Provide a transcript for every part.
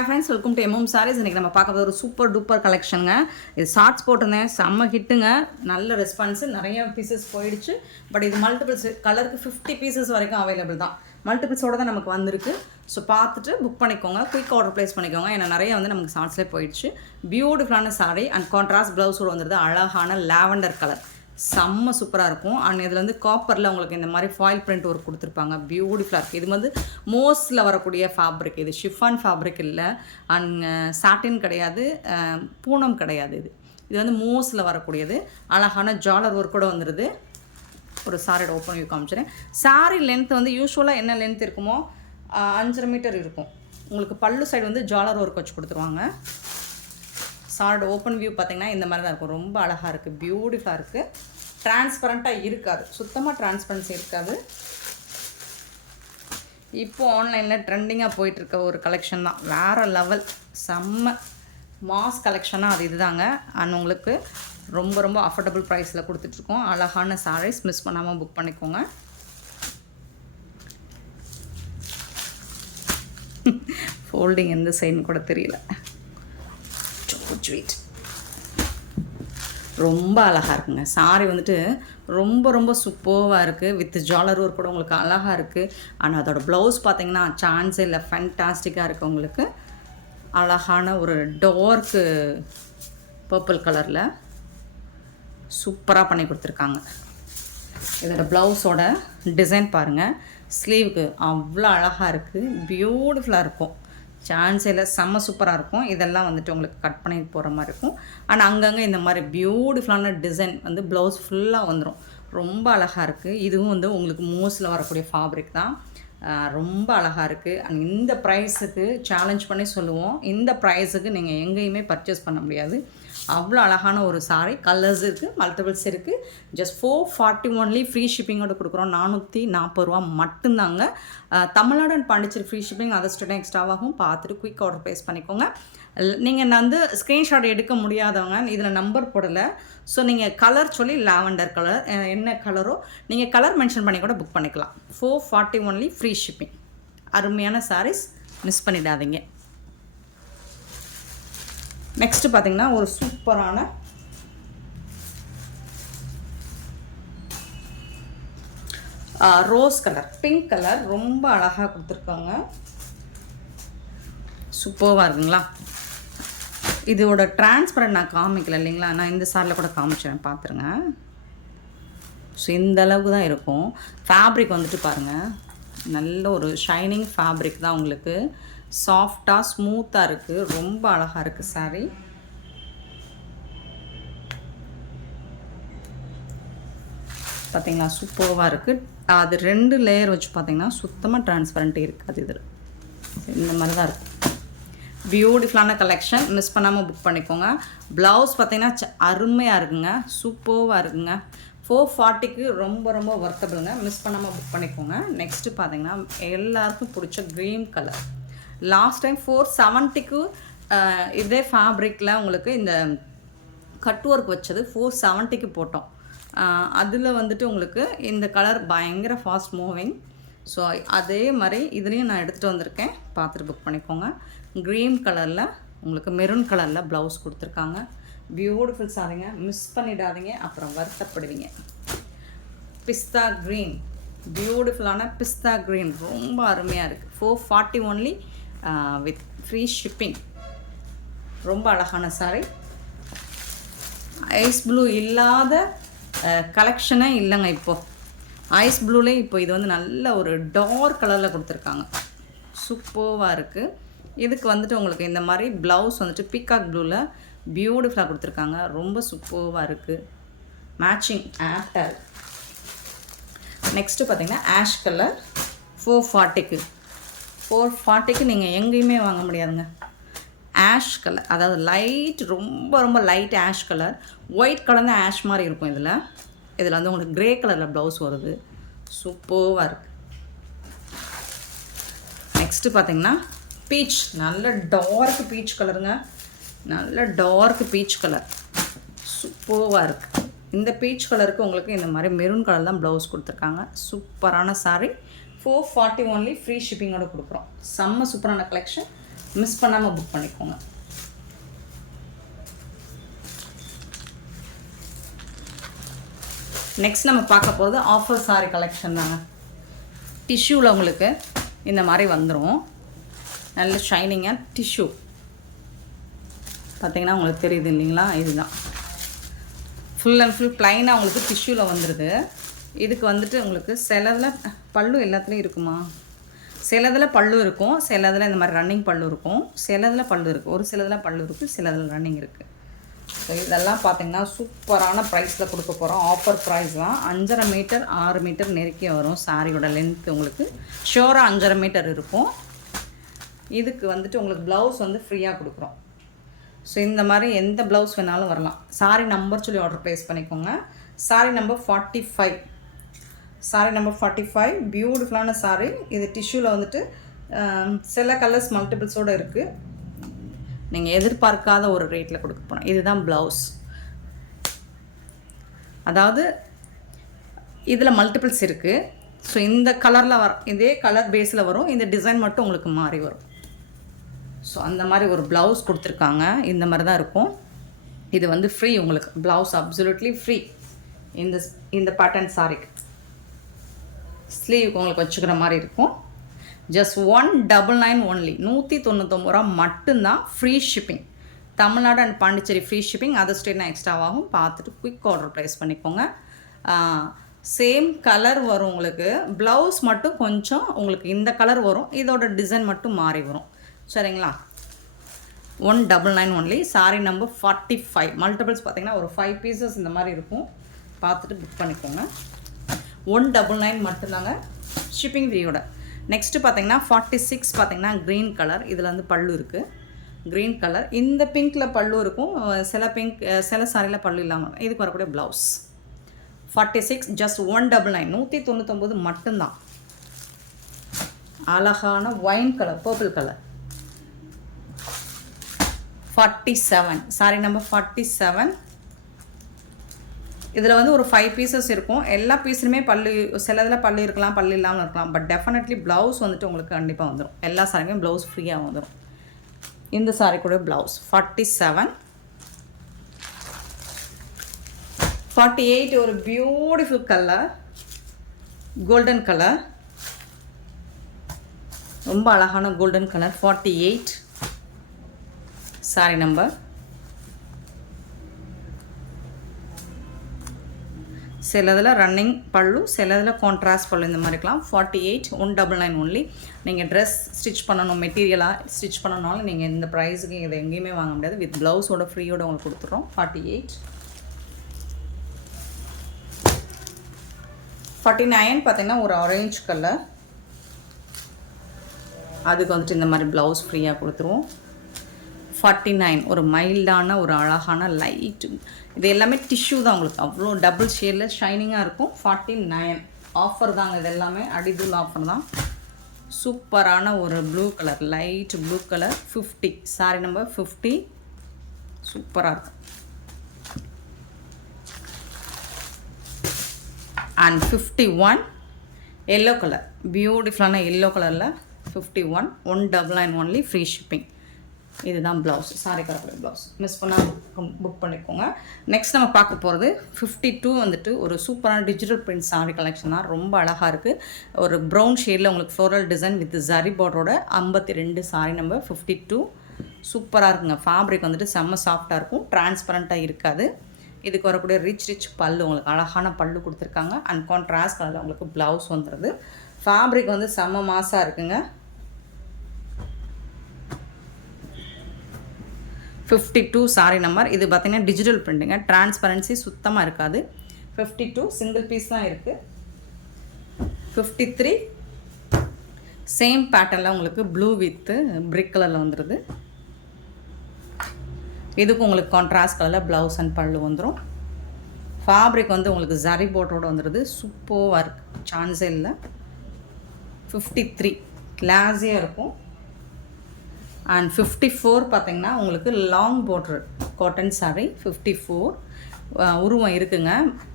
Hi friends, welcome to MM Sarees. இன்றைக்கி நம்ம பார்க்க போகிற ஒரு சூப்பர் டூப்பர் கலெக்ஷனுங்க. இது ஷார்ட்ஸ் போட்டிருந்தேன், செம்ம ஹிட்டுங்க, நல்ல ரெஸ்பான்ஸு, நிறைய பீசஸ் போயிடுச்சு. பட் இது மல்டிபிள்ஸ் கலருக்கு 50 பீசஸ் வரைக்கும் அவைலபிள் தான். மல்டிபிள்ஸோடு தான் நமக்கு வந்திருக்கு. ஸோ பார்த்துட்டு புக் பண்ணிக்கோங்க, குயிக் ஆர்டர் ப்ளேஸ் பண்ணிக்கோங்க. ஏன்னா நிறைய நமக்கு ஷார்ட்ஸ்லேயே போயிடுச்சு. பியூட்டிஃபுல்லான சாரீ அண்ட் கான்ட்ராஸ்ட் ப்ளவுஸோடு வந்துடுது. அழகான லாவெண்டர் கலர், செம்ம சூப்பராக இருக்கும். அண்ட் இதில் காப்பரில் உங்களுக்கு இந்த மாதிரி ஃபாயில் பிரிண்ட் ஒர்க் கொடுத்துருப்பாங்க. பியூட்டிஃபுல்லாக இருக்குது. இது மோஸ்டில் வரக்கூடிய ஃபேப்ரிக். இது ஷிஃபான் ஃபேப்ரிக் இல்லை, அண்ட் சாட்டின் கிடையாது, பூனம் கிடையாது. இது மோஸ்டில் வரக்கூடியது. அழகான ஜாலர் ஒர்க்கோடு வந்துடுது. ஒரு சாரியோட ஓப்பன் வியூ காமிச்சிடுறேன். சாரி லென்த் யூஸ்வலாக என்ன லென்த் இருக்குமோ 5.5 மீட்டர் இருக்கும். உங்களுக்கு பல்லு சைடு ஜாலர் ஒர்க் வச்சு கொடுத்துருவாங்க. சாரோட ஓப்பன் வியூ பார்த்திங்கன்னா இந்த மாதிரி தான் இருக்கும். ரொம்ப அழகாக இருக்குது, பியூட்டிஃபுல்லாக இருக்குது. டிரான்ஸ்பரண்ட்டாக இருக்காது, சுத்தமாக டிரான்ஸ்பரன்சி இருக்காது. இப்போது ஆன்லைனில் ட்ரெண்டிங்காக போயிட்டுருக்க ஒரு கலெக்ஷன் தான். வேறு லெவல், செம்ம மாஸ் கலெக்ஷனாக அது இதுதாங்க. அண்ட் உங்களுக்கு ரொம்ப ரொம்ப அஃபோர்டபுள் ப்ரைஸில் கொடுத்துட்ருக்கோம். அழகான சாரீஸ், மிஸ் பண்ணாமல் புக் பண்ணிக்கோங்க. ஃபோல்டிங் எந்த சைடுன்னு கூட தெரியல. ஸ்வீட், ரொம்ப அழகாக இருக்குங்க. சாரி ரொம்ப ரொம்ப சூப்பராக இருக்குது. வித் ஜுவல்லரி ஒர்க் கூட உங்களுக்கு அழகாக இருக்குது. ஆனால் அதோடய ப்ளவுஸ் பார்த்திங்கன்னா சான்ஸே இல்லை, ஃபேன்டாஸ்டிக்காக இருக்குது. உங்களுக்கு அழகான ஒரு டார்க்கு பர்பிள் கலரில் சூப்பராக பண்ணி கொடுத்துருக்காங்க. இதோட ப்ளவுஸோட டிசைன் பாருங்கள், ஸ்லீவுக்கு அவ்வளோ அழகாக இருக்குது, பியூட்டிஃபுல்லாக இருக்கும். சான்ஸில் செம்ம சூப்பராக இருக்கும். இதெல்லாம் உங்களுக்கு கட் பண்ணி போகிற மாதிரி இருக்கும். ஆனால் அங்கங்கே இந்த மாதிரி பியூட்டிஃபுல்லான டிசைன் ப்ளவுஸ் ஃபுல்லாக வந்துடும். ரொம்ப அழகாக இருக்குது. இதுவும் உங்களுக்கு மோஸ்டில் வரக்கூடிய ஃபேப்ரிக் தான். ரொம்ப அழகாக இருக்குது. அண்ட் இந்த ப்ரைஸுக்கு சேலஞ்ச் பண்ணி சொல்லுவோம், இந்த ப்ரைஸுக்கு நீங்கள் எங்கேயுமே பர்ச்சேஸ் பண்ண முடியாது. அவ்வளோ அழகான ஒரு சாரி. கலர்ஸ் இருக்குது, மல்டிபிள்ஸ் இருக்குது. Just 440 only. ஃப்ரீ ஷிப்பிங்கோடு கொடுக்குறோம். 440 ரூபா மட்டும்தாங்க. Tamil Nadu and Pondicherry free shipping, அதை ஸ்டூடெண்ட் எக்ஸ்ட்ராவாகவும் பார்த்துட்டு குயிக் ஆர்டர் ப்ளேஸ் பண்ணிக்கோங்க. நீங்கள் ஸ்க்ரீன்ஷாட் எடுக்க முடியாதவங்க, இதில் நம்பர் போடலை. ஸோ நீங்கள் கலர் சொல்லி லாவெண்டர் கலர் என்ன கலரோ நீங்கள் கலர் மென்ஷன் பண்ணி கூட புக் பண்ணிக்கலாம். 440 ஒன்லி, ஃப்ரீ ஷிப்பிங். அருமையான சாரீஸ், மிஸ் பண்ணிடாதீங்க. நெக்ஸ்ட்டு பார்த்திங்கன்னா ஒரு சூப்பரான ரோஸ் கலர், பிங்க் கலர், ரொம்ப அழகாக கொடுத்துருக்காங்க. சூப்பராக இருக்குங்களா? இதோட டிரான்ஸ்பரண்ட் நான் காமிக்கல இல்லைங்களா, நான் இந்த சாரில் கூட காமிச்சிடறேன், பார்த்துருங்க. ஸோ இந்த அளவுக்கு தான் இருக்கும். ஃபேப்ரிக் பாருங்கள், நல்ல ஒரு ஷைனிங் ஃபேப்ரிக் தான். உங்களுக்கு சாஃப்டாக ஸ்மூத்தாக இருக்குது. ரொம்ப அழகாக இருக்குது சாரீ. பார்த்திங்களா, சூப்பராக இருக்குது. அது 2 லேயர் வச்சு பார்த்திங்கன்னா சுத்தமாக டிரான்ஸ்பரண்ட்டே இருக்காது. இதில் இந்த மாதிரி தான் இருக்கும். பியூட்டிஃபுல்லான கலெக்ஷன், மிஸ் பண்ணாமல் புக் பண்ணிக்கோங்க. ப்ளவுஸ் பார்த்திங்கன்னா அருமையாக இருக்குங்க, சூப்பராக இருக்குங்க. 440க்கு ரொம்ப ரொம்ப ஒர்த்தபிளுங்க. மிஸ் பண்ணாமல் புக் பண்ணிக்கோங்க. நெக்ஸ்ட்டு பார்த்திங்கன்னா எல்லாருக்கும் பிடிச்ச க்ரீன் கலர். லாஸ்ட் டைம் 470க்கு இதே ஃபேப்ரிக்கில் உங்களுக்கு இந்த கட் ஒர்க் வச்சது 470க்கு போட்டோம். அதில் உங்களுக்கு இந்த கலர் பயங்கர ஃபாஸ்ட் மூவிங். ஸோ அதே மாதிரி இதுலேயும் நான் எடுத்துகிட்டு வந்திருக்கேன், பார்த்துட்டு புக் பண்ணிக்கோங்க. க்ரீன் கலரில் உங்களுக்கு மெரூன் கலரில் ப்ளவுஸ் கொடுத்துருக்காங்க. பியூட்டிஃபுல் சாரிங்க, மிஸ் பண்ணிடாதீங்க, அப்புறம் வருத்தப்படுவீங்க. பிஸ்தா க்ரீன், பியூட்டிஃபுல்லான பிஸ்தா க்ரீன், ரொம்ப அருமையாக இருக்குது. 440 ஒன்லி வித் ஃப்ரீ ஷிப்பிங். ரொம்ப அழகான சாரி. ஐஸ் ப்ளூ இல்லாத கலெக்ஷனே இல்லைங்க. இப்போது ஐஸ் ப்ளூலே இப்போ இது நல்ல ஒரு டார்க் கலரில் கொடுத்துருக்காங்க. சூப்பராக இருக்குது. இதுக்கு உங்களுக்கு இந்த மாதிரி ப்ளவுஸ் பீகாக் ப்ளூவில் பியூட்டிஃபுல்லாக கொடுத்துருக்காங்க. ரொம்ப சூப்பராக இருக்குது. Matching after. நெக்ஸ்ட்டு பார்த்திங்கன்னா ஆஷ் கலர். 440க்கு நீங்கள் எங்கேயுமே வாங்க முடியாதுங்க. ஆஷ் கலர், அதாவது லைட், ரொம்ப ரொம்ப light ash colour. White colour தான் ஆஷ் மாதிரி இருக்கும். இதில் உங்களுக்கு க்ரே கலரில் ப்ளவுஸ் வருது. சூப்பராக இருக்குது. நெக்ஸ்ட்டு பார்த்திங்கன்னா பீச், நல்ல டார்க் பீச் கலருங்க. நல்ல டார்க் பீச் கலர், சூப்பராக இருக்குது. இந்த பீச் கலருக்கு உங்களுக்கு இந்த மாதிரி மெரூன் கலர் தான் ப்ளவுஸ் கொடுத்துருக்காங்க. சூப்பரான சாரீ. 440 ஒன்லி, ஃப்ரீ ஷிப்பிங்கோடு கொடுக்குறோம். செம்ம சூப்பரான கலெக்ஷன். மிஸ் பண்ணாமல் புக் பண்ணிக்கோங்க. நெக்ஸ்ட் நம்ம பார்க்க போகிறது ஆஃபர் சாரி கலெக்ஷன் தாங்க. டிஷ்யூவில் உங்களுக்கு இந்த மாதிரி வந்துடும். நல்ல ஷைனிங்காக டிஷ்யூ பார்த்திங்கன்னா உங்களுக்கு தெரியுது இல்லைங்களா? இதுதான் ஃபுல் அண்ட் ஃபுல் ப்ளைனாக உங்களுக்கு டிஷ்யூவில் வந்துடுது. இதுக்கு வந்துட்டு உங்களுக்கு சிலதில் பல்லு எல்லாத்துலேயும் இருக்குமா? சிலதில் பல்லு இருக்கும், சிலதில் இந்த மாதிரி ரன்னிங் பல்லு இருக்கும், சிலதில் பல்லு இருக்குது, ஒரு சிலதில் பல்லு இருக்குது, சிலதில் ரன்னிங் இருக்குது. ஸோ இதெல்லாம் பார்த்திங்கன்னா சூப்பரான ப்ரைஸில் கொடுக்க போகிறோம். ஆஃபர் ப்ரைஸ் தான். 5.5 மீட்டர் 6 மீட்டர் நெருக்கி வரும். சாரியோட லென்த்து உங்களுக்கு ஷோராக 5.5 மீட்டர் இருக்கும். இதுக்கு வந்துட்டு உங்களுக்கு ப்ளவுஸ் வந்து ஃப்ரீயாக கொடுக்குறோம். ஸோ இந்த மாதிரி எந்த ப்ளவுஸ் வேணாலும் வரலாம். சாரி நம்பர் சொல்லி ஆர்டர் ப்ளேஸ் பண்ணிக்கோங்க. Sorry number 45. சாரி நம்பர் 45 பியூட்டிஃபுல்லான சாரி. இது டிஷ்யூவில் வந்துட்டு சில கலர்ஸ் மல்டிபிள்ஸோடு இருக்குது. நீங்கள் எதிர்பார்க்காத ஒரு ரேட்டில் கொடுக்க போகிறோம். இதுதான் ப்ளவுஸ். அதாவது இதில் மல்டிபிள்ஸ் இருக்குது. ஸோ இந்த கலரில் இதே கலர் பேஸில் வரும். இந்த டிசைன் மட்டும் உங்களுக்கு மாறி வரும். ஸோ அந்த மாதிரி ஒரு ப்ளவுஸ் கொடுத்துருக்காங்க. இந்த மாதிரி தான் இருக்கும். இது வந்து ஃப்ரீ உங்களுக்கு. Blouse absolutely free. இந்த பேட்டர்ன் சாரிக்கு ஸ்லீவ் உங்களுக்கு வச்சுக்கிற மாதிரி இருக்கும். Just 199 only. 199 ரூபா மட்டும்தான். Free shipping. Tamil Nadu and Pondicherry free shipping. Other ஸ்டேட்னா எக்ஸ்ட்ராவாகும். பார்த்துட்டு குயிக் ஆர்டர் ப்ளேஸ் பண்ணிக்கோங்க. சேம் கலர் வரும் உங்களுக்கு. ப்ளவுஸ் மட்டும் கொஞ்சம் உங்களுக்கு இந்த கலர் வரும். இதோட டிசைன் மட்டும் மாறி வரும். சரிங்களா? 199 ஒன்லி. Sorry number 45. மல்டிபிள்ஸ் பார்த்திங்கன்னா ஒரு 5 பீசஸ் இந்த மாதிரி இருக்கும். பார்த்துட்டு புக் பண்ணிக்கோங்க. 199 மட்டும்தாங்க ஷிப்பிங் ஃப்ரீயோட. நெக்ஸ்ட்டு பார்த்திங்கன்னா 46 பார்த்திங்கன்னா க்ரீன் கலர். இதில் வந்து பல்லு இருக்குது. Green colour. இந்த பிங்க்கில் பல்லு இருக்கும். சில சாரியில் பல்லு இல்லாமல். இதுக்கு வரக்கூடிய ப்ளவுஸ் 46 ஜஸ்ட் 199. 199 மட்டும்தான். அழகான wine colour, purple colour. 47. Sorry number 47. இதில் வந்து ஒரு 5 பீசஸ் இருக்கும். எல்லா பீஸுமே பல்லு, சிலதில் பல்லு இருக்கலாம், பல்லு இல்லாமல் இருக்கலாம். பட் டெஃபினெட்லி ப்ளவுஸ் வந்துட்டு உங்களுக்கு கண்டிப்பாக வந்துடும். எல்லா சாரியுமே ப்ளவுஸ் ஃப்ரீயாக வந்துடும். இந்த சாரி கூட ப்ளவுஸ் 47. 48 ஒரு பியூட்டிஃபுல் கலர், கோல்டன் கலர். ரொம்ப அழகான கோல்டன் கலர். 48 சாரி நம்பர். சிலதில் ரன்னிங் பல்லு, சிலதில் கான்ட்ராஸ்ட் பல்லு, இந்த மாதிரி இருக்கலாம். 48 199 ஒன்லி. நீங்கள் ட்ரெஸ் ஸ்டிச் பண்ணணும், மெட்டீரியலாக ஸ்டிச் பண்ணணும்னாலும் நீங்கள் இந்த ப்ரைஸுக்கு இதை எங்கேயுமே வாங்க முடியாது. வித் ப்ளவுஸோட ஃப்ரீயோட உங்களுக்கு கொடுத்துட்றோம். 48. 49 பார்த்திங்கன்னா ஒரு ஆரஞ்ச் கலர். அதுக்கு வந்துட்டு இந்த மாதிரி ப்ளவுஸ் ஃப்ரீயாக கொடுத்துருவோம். 49 ஒரு மைல்டான ஒரு அழகான லைட். இது எல்லாமே டிஷ்யூ தான் உங்களுக்கு. அவ்வளோ டபுள் ஷேடில் ஷைனிங்காக இருக்கும். 49 ஆஃபர் தாங்க. இது எல்லாமே அடிதூள் ஆஃபர் தான். சூப்பரான ஒரு blue colour, light blue colour. 50 sari number 50. சூப்பராக இருக்கும். அண்ட் 51 எல்லோ கலர், பியூட்டிஃபுல்லான எல்லோ கலரில் 51 199 ஒன்லி. Free shipping. இதுதான் blouse. Sari colour blouse. Miss பண்ணால் புக் பண்ணிக்கோங்க. நெக்ஸ்ட் நம்ம பார்க்க போகிறது 52 வந்துட்டு ஒரு சூப்பரான டிஜிட்டல் பிரிண்ட் சாரி கலெக்ஷன் தான். ரொம்ப அழகாக இருக்குது. ஒரு ப்ரௌன் ஷேடில் உங்களுக்கு ஃப்ளோரல் டிசைன் வித் ஜரி பார்டரோட 52 சாரி நம்பர் 52. சூப்பராக இருக்குங்க. ஃபேப்ரிக் வந்துட்டு செம்ம சாஃப்டாக இருக்கும். டிரான்ஸ்பரண்ட்டாக இருக்காது. இதுக்கு வரக்கூடிய ரிச் பல்லு, உங்களுக்கு அழகான பல்லு கொடுத்துருக்காங்க. அண்ட் கான்ட்ராஸ்ட் கலரில் உங்களுக்கு ப்ளவுஸ் வந்துடுது. ஃபேப்ரிக் வந்து செம்ம மாசாக இருக்குங்க. 52 சாரி நம்பர். இது பார்த்திங்கன்னா டிஜிட்டல் பிரிண்ட்டுங்க. டிரான்ஸ்பரன்சி சுத்தமாக இருக்காது. 52 சிங்கிள் பீஸ் தான் இருக்குது. 53 சேம் பேட்டர்னில் உங்களுக்கு ப்ளூ வித்து பிரிக் கலரில் வந்துடுது. இதுக்கு உங்களுக்கு கான்ட்ராஸ்ட் கலரில் ப்ளவுஸ் அண்ட் பல்லு வந்துடும். ஃபேப்ரிக் வந்து உங்களுக்கு ஜரி போட்டோடு வந்துடுது. சூப்பராக இருக்குது, சான்ஸே இல்லை. 53 கிளாஸியாக இருக்கும். அண்ட் 54 பார்த்திங்கன்னா உங்களுக்கு லாங் பார்டர் காட்டன் சாரி. 54 உருவம் இருக்குங்க.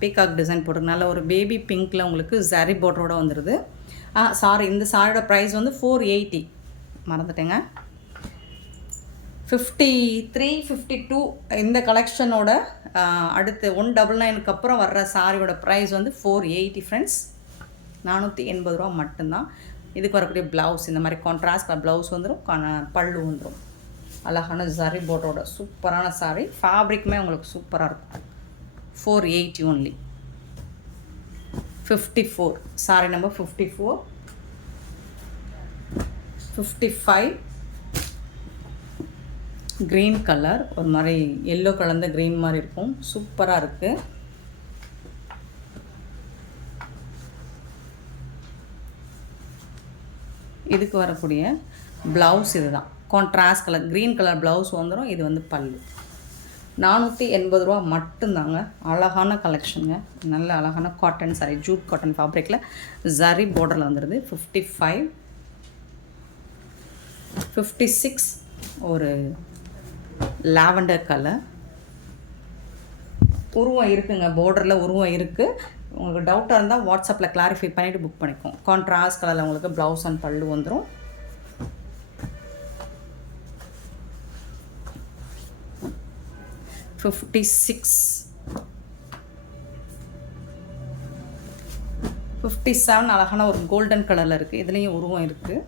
பீகாக் டிசைன் போட்டு நல்ல ஒரு பேபி பிங்க்கில் உங்களுக்கு ஜரி பார்டரோட வந்துடுது. சாரி, இந்த சாரியோட ப்ரைஸ் வந்து 480. மறந்துட்டேங்க. 53, 52 இந்த கலெக்ஷனோட அடுத்து 199க்கு அப்புறம் வர்ற சாரியோட ப்ரைஸ் வந்து 480 ஃப்ரெண்ட்ஸ். 480 ரூபா மட்டும்தான். இதுக்கு வரக்கூடிய ப்ளவுஸ் இந்த மாதிரி கான்ட்ராஸ்ட் ப்ளவுஸ் வந்துடும், பல்லு வந்துடும். அழகான ஜரி போர்டரோட சூப்பரான சாரி. ஃபேப்ரிக்குமே உங்களுக்கு சூப்பராக இருக்கும். 480 only. 54 sorry number 54. 55 green colour, ஒரு மாதிரி எல்லோ கலந்த க்ரீன் மாதிரி இருக்கும், சூப்பராக இருக்குது. இதுக்கு வரக்கூடிய ப்ளவுஸ் இதுதான், contrast colour green colour blouse வந்துடும். இது வந்து பல்லு. 480 ரூபா மட்டும்தாங்க. அழகான கலெக்ஷனுங்க, நல்ல அழகான காட்டன் சாரி, ஜூட் காட்டன் ஃபேப்ரிக்கில் ஜரி பார்டரில் வந்துடுது. 55, 56 ஒரு லாவெண்டர் கலர். உருவம் இருக்குங்க, பார்டரில் உருவம் இருக்குது. உங்களுக்கு டவுட்டாக இருந்தால் வாட்ஸ்அப்பில் கிளாரிஃபை பண்ணிவிட்டு புக் பண்ணிக்கோம். கான்ட்ராஸ்ட் கலரில் உங்களுக்கு ப்ளவுஸ் அண்ட் பல்லு வந்துடும். $56, 57 அழகான ஒரு கோல்டன் கலரில் இருக்குது. இதுலேயும் உருவம் இருக்குது,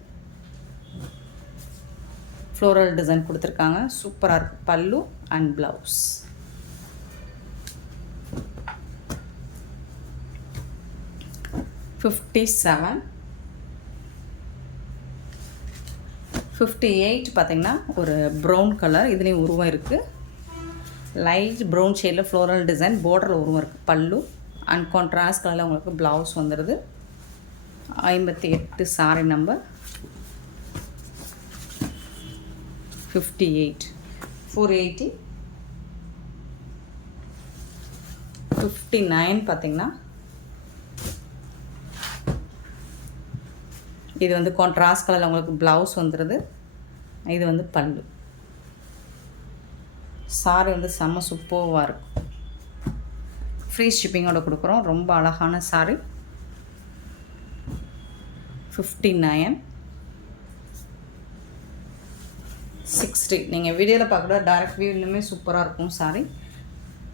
ஃப்ளோரல் டிசைன் கொடுத்துருக்காங்க, சூப்பராக இருக்குது. பல்லு அண்ட் ப்ளவுஸ். $57, 58 பார்த்திங்கன்னா ஒரு ப்ரௌன் கலர், இதுலேயும் உருவம் இருக்குது. லைட் ப்ரௌன் ஷேடில் ஃப்ளோரல் டிசைன், பார்டரில் உருவம் இருக்குது. பல்லு அண்ட் கான்ட்ராஸ்ட் கலரில் உங்களுக்கு ப்ளவுஸ் வந்துடுது. 58 சாரி நம்பர் 58. 480. 59 பார்த்திங்கன்னா இது வந்து கான்ட்ராஸ்ட் கலரில் உங்களுக்கு ப்ளவுஸ் வந்துடுது. இது வந்து பல்லு. சாரி வந்து செம்ம சூப்பராக இருக்கும். ஃப்ரீ ஷிப்பிங்கோட கொடுக்குறோம். ரொம்ப அழகான சாரி. 59. 60 நீங்கள் வீடியோவில் பார்க்குற டைரக்ட் வியூ இன்னுமே சூப்பராக இருக்கும் சாரி.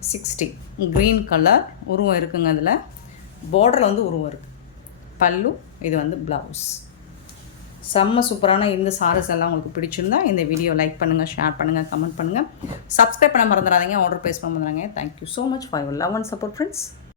60 க்ரீன் கலர், உருவம் இருக்குங்க. அதில் பார்டரில் வந்து உருவம் இருக்குது. பல்லு, இது வந்து ப்ளவுஸ். செம்ம சூப்பரான இந்த சாரீஸ் எல்லாம் உங்களுக்கு பிடிச்சிருந்தா இந்த வீடியோ லைக் பண்ணுங்கள், ஷேர் பண்ணுங்கள், கமெண்ட் பண்ணுங்கள். சப்ஸ்கிரைப் பண்ண மறந்துடாதீங்க, ஆர்டர் ப்ளேஸ் பண்ண மறந்துடாதீங்க. Thank you so much for your love and support friends.